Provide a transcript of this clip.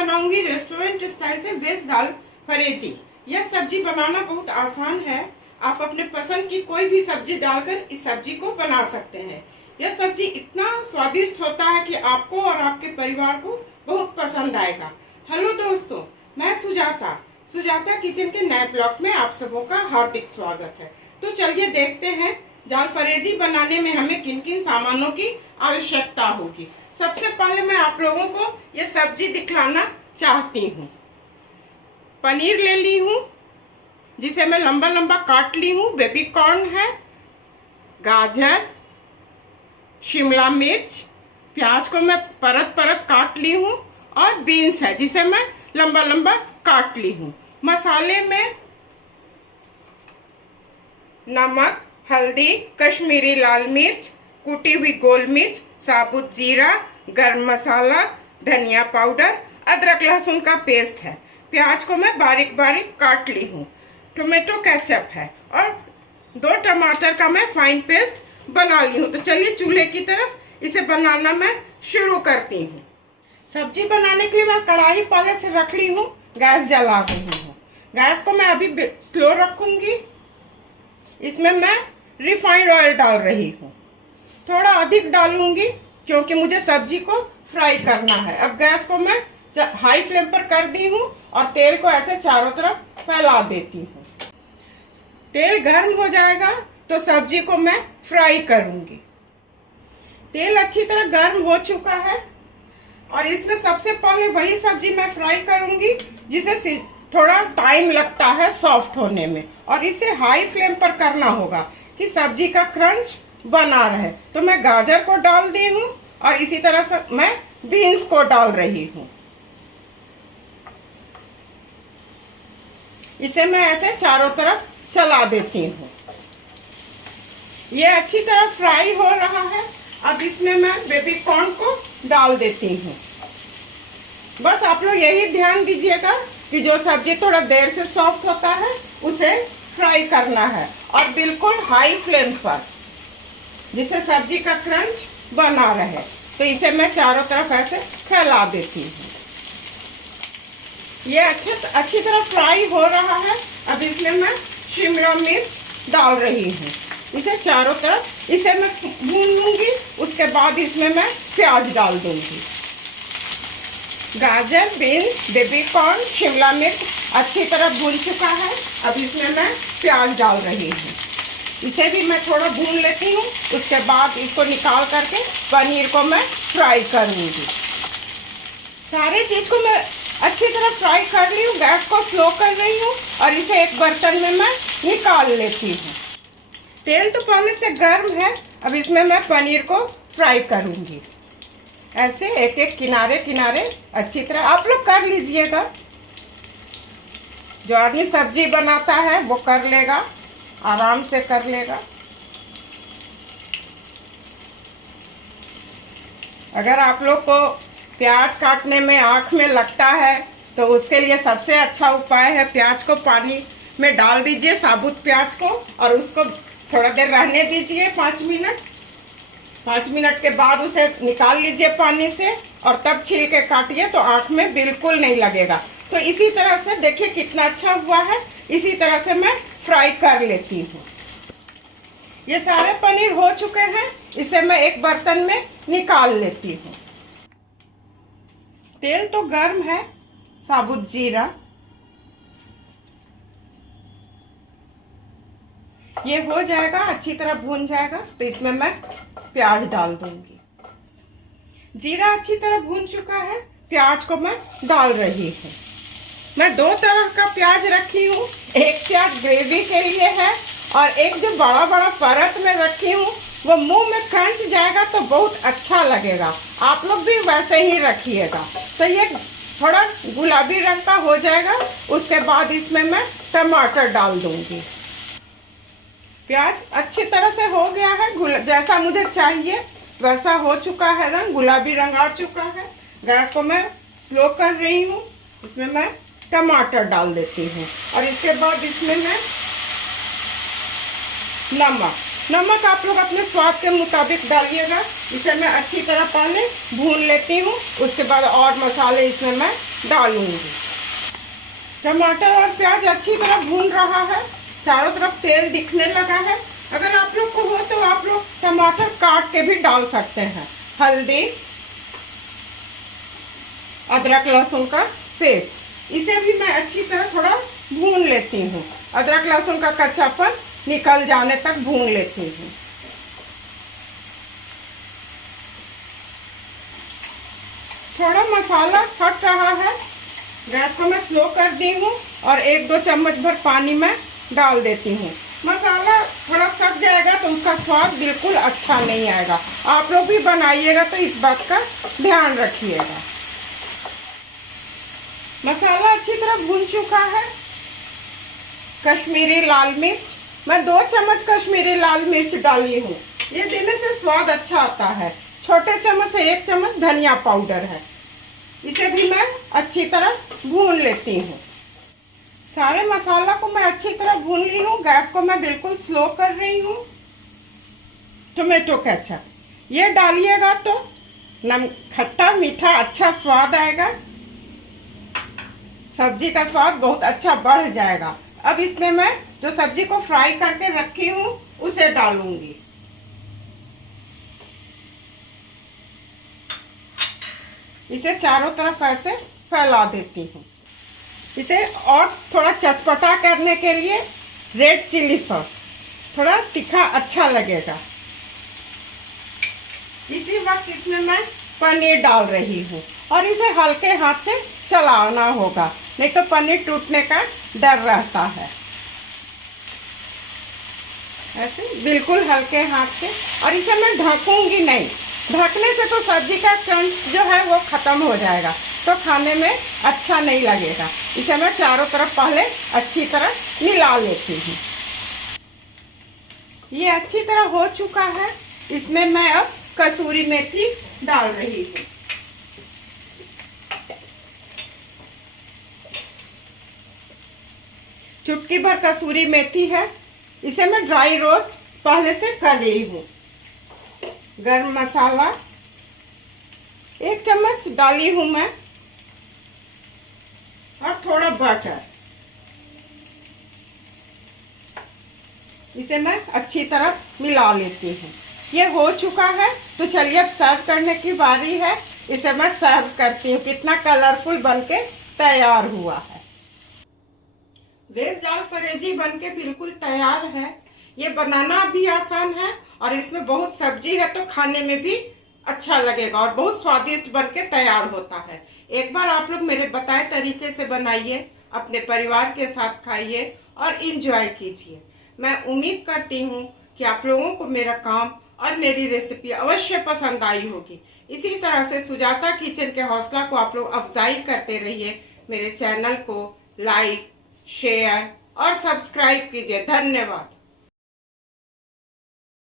बनाऊंगी restaurant style से veg दाल फरेजी। यह सब्जी बनाना बहुत आसान है। आप अपने पसंद की कोई भी सब्जी डालकर इस सब्जी को बना सकते हैं। यह सब्जी इतना स्वादिष्ट होता है कि आपको और आपके परिवार को बहुत पसंद आएगा। हेलो दोस्तों, मैं सुजाता किचन के नए ब्लॉग में आप सबों का हार्दिक स्वागत है। तो चलिए देखते हैं दाल फरेजी बनाने में हमें किन किन सामानों की आवश्यकता होगी। सबसे पहले मैं आप लोगों को यह सब्जी दिखलाना चाहती हूँ। पनीर ले ली हूँ जिसे मैं लंबा लंबा काट ली हूँ। बेबी कॉर्न है, गाजर, शिमला मिर्च, प्याज को मैं परत परत काट ली हूँ और बीन्स है जिसे मैं लंबा लंबा काट ली हूँ। मसाले में नमक, हल्दी, कश्मीरी लाल मिर्च, कुटी हुई गोल मिर्च, साबुत जीरा, गरम मसाला, धनिया पाउडर, अदरक लहसुन का पेस्ट है। प्याज को मैं बारीक बारीक काट ली हूँ। टोमेटो केचप है और 2 टमाटर का मैं फाइन पेस्ट बना ली हूँ। तो चलिए चूल्हे की तरफ इसे बनाना मैं शुरू करती हूँ। सब्जी बनाने के लिए मैं कढ़ाई पहले से रख ली हूँ, गैस जला रही हूँ। गैस को मैं अभी स्लो रखूंगी। इसमें मैं रिफाइंड ऑयल डाल रही हूँ। थोड़ा अधिक डालूंगी क्योंकि मुझे सब्जी को फ्राई करना है। अब गैस को मैं हाई फ्लेम पर कर दी हूँ और तेल को ऐसे चारों तरफ फैला देती हूँ। तेल गर्म हो जाएगा तो सब्जी को मैं फ्राई करूंगी। तेल अच्छी तरह गर्म हो चुका है और इसमें सबसे पहले वही सब्जी मैं फ्राई करूंगी जिसे थोड़ा टाइम लगता है सॉफ्ट होने में, और इसे हाई फ्लेम पर करना होगा कि सब्जी का क्रंच बना रहे। तो मैं गाजर को डाल दी हूँ और इसी तरह से मैं बीन्स को डाल रही हूँ। इसे मैं ऐसे चारों तरफ चला देती हूँ। ये अच्छी तरह फ्राई हो रहा है। अब इसमें मैं बेबी कॉर्न को डाल देती हूँ। बस आप लोग यही ध्यान दीजिएगा कि जो सब्जी थोड़ा देर से सॉफ्ट होता है उसे फ्राई करना है और बिल्कुल हाई फ्लेम पर, जिससे सब्जी का क्रंच बना रहे। तो इसे मैं चारों तरफ ऐसे फैला देती हूँ। ये अच्छी तरह फ्राई हो रहा है। अब इसमें मैं शिमला मिर्च डाल रही हूँ। इसे चारों तरफ इसे मैं भून लूंगी। उसके बाद इसमें मैं प्याज डाल दूंगी। गाजर, बीन्स, बेबी कॉर्न, शिमला मिर्च अच्छी तरह भून चुका है। अब इसमें मैं प्याज डाल रही हूँ। इसे भी मैं थोड़ा भून लेती हूँ। उसके बाद इसको निकाल करके पनीर को मैं फ्राई करूँगी। सारे चीज़ को मैं अच्छी तरह फ्राई कर ली हूँ। गैस को स्लो कर रही हूँ और इसे एक बर्तन में मैं निकाल लेती हूँ। तेल तो पहले से गर्म है। अब इसमें मैं पनीर को फ्राई करूँगी। ऐसे एक एक किनारे किनारे अच्छी तरह आप लोग कर लीजिएगा। जो आदमी सब्जी बनाता है वो कर लेगा, आराम से कर लेगा। अगर आप लोग को प्याज काटने में आँख में लगता है तो उसके लिए सबसे अच्छा उपाय है, प्याज को पानी में डाल दीजिए, साबुत प्याज को, और उसको थोड़ा देर रहने दीजिए 5 मिनट। 5 मिनट के बाद उसे निकाल लीजिए पानी से और तब छील के काटिए तो आँख में बिल्कुल नहीं लगेगा। तो इसी तरह से देखिए कितना अच्छा हुआ है। इसी तरह से मैं फ्राई कर लेती हूँ। ये सारे पनीर हो चुके हैं। इसे मैं एक बर्तन में निकाल लेती हूँ। तेल तो गर्म है। साबुत जीरा, ये हो जाएगा, अच्छी तरह भून जाएगा तो इसमें मैं प्याज डाल दूंगी। जीरा अच्छी तरह भून चुका है। प्याज को मैं डाल रही हूँ। मैं 2 तरह का प्याज रखी हूँ। एक प्याज ग्रेवी के लिए है और एक जो बड़ा बड़ा परत में रखी हूँ वो मुंह में क्रंच जाएगा तो बहुत अच्छा लगेगा। आप लोग भी वैसे ही रखिएगा। तो ये थोड़ा गुलाबी रंग का हो जाएगा। उसके बाद इसमें मैं टमाटर डाल दूंगी। प्याज अच्छी तरह से हो गया है। जैसा मुझे चाहिए वैसा हो चुका है रंग, गुलाबी रंग आ चुका है। गैस को मैं स्लो कर रही हूँ। इसमें मैं टमाटर डाल देती हूँ और इसके बाद इसमें मैं नमक आप लोग अपने स्वाद के मुताबिक डालिएगा। इसे मैं अच्छी तरह पहले भून लेती हूँ। उसके बाद और मसाले इसमें मैं डालूंगी। टमाटर और प्याज अच्छी तरह भून रहा है, चारों तरफ तेल दिखने लगा है। अगर आप लोग को हो तो आप लोग टमाटर काट के भी डाल सकते हैं। हल्दी, अदरक लहसुन का पेस्ट, इसे भी मैं अच्छी तरह थोड़ा भून लेती हूँ। अदरक लहसुन का कच्चापन निकल जाने तक भून लेती हूँ। थोड़ा मसाला फट रहा है, गैस को मैं स्लो कर दी हूँ और 1-2 चम्मच भर पानी में डाल देती हूँ। मसाला थोड़ा सट जाएगा तो उसका स्वाद बिल्कुल अच्छा नहीं आएगा। आप लोग भी बनाइएगा तो इस बात का ध्यान रखिएगा। मसाला अच्छी तरह भून चुका है। कश्मीरी लाल मिर्च, मैं 2 चम्मच कश्मीरी लाल मिर्च डाली हूँ, ये देने से स्वाद अच्छा आता है। छोटे चम्मच से 1 चम्मच धनिया पाउडर है, इसे भी मैं अच्छी तरह भून लेती हूँ। सारे मसाला को मैं अच्छी तरह भून ली हूँ। गैस को मैं बिल्कुल स्लो कर रही हूँ। टोमेटो केचप, ये डालिएगा तो खट्टा मीठा अच्छा स्वाद आएगा, सब्जी का स्वाद बहुत अच्छा बढ़ जाएगा। अब इसमें मैं जो सब्जी को फ्राई करके रखी हूँ उसे डालूंगी। इसे चारों तरफ ऐसे फैला देती हूँ। इसे और थोड़ा चटपटा करने के लिए रेड चिली सॉस, थोड़ा तीखा अच्छा लगेगा। इसी वक्त इसमें मैं पनीर डाल रही हूँ और इसे हल्के हाथ से चलाना होगा, नहीं तो पनीर टूटने का डर रहता है। ऐसे बिल्कुल हल्के हाथ से, और इसे मैं ढकूंगी नहीं। ढकने से तो सब्जी का क्रंच जो है वो खत्म हो जाएगा, तो खाने में अच्छा नहीं लगेगा। इसे मैं चारों तरफ पहले अच्छी तरह मिला लेती हूँ। ये अच्छी तरह हो चुका है। इसमें मैं अब कसूरी मेथी डाल रही हूँ। चुटकी भर कसूरी मेथी है, इसे मैं ड्राई रोस्ट पहले से कर ली हूँ। गरम मसाला 1 चम्मच डाली हूँ मैं, और थोड़ा बटर, इसे मैं अच्छी तरह मिला लेती हूँ। ये हो चुका है, तो चलिए अब सर्व करने की बारी है। इसे मैं सर्व करती हूँ। कितना कलरफुल बनके तैयार हुआ है। वेज दाल फ्रेजी बनके बिल्कुल तैयार है। ये बनाना भी आसान है और इसमें बहुत सब्जी है, तो खाने में भी अच्छा लगेगा और बहुत स्वादिष्ट बनके तैयार होता है। एक बार आप लोग मेरे बताए तरीके से बनाइए, अपने परिवार के साथ खाइए और इंजॉय कीजिए। मैं उम्मीद करती हूँ कि आप लोगों को मेरा काम और मेरी रेसिपी अवश्य पसंद आई होगी। इसी तरह से सुजाता किचन के हौसला को आप लोग अफजाई करते रहिए। मेरे चैनल को लाइक, शेयर और सब्सक्राइब कीजिए। धन्यवाद।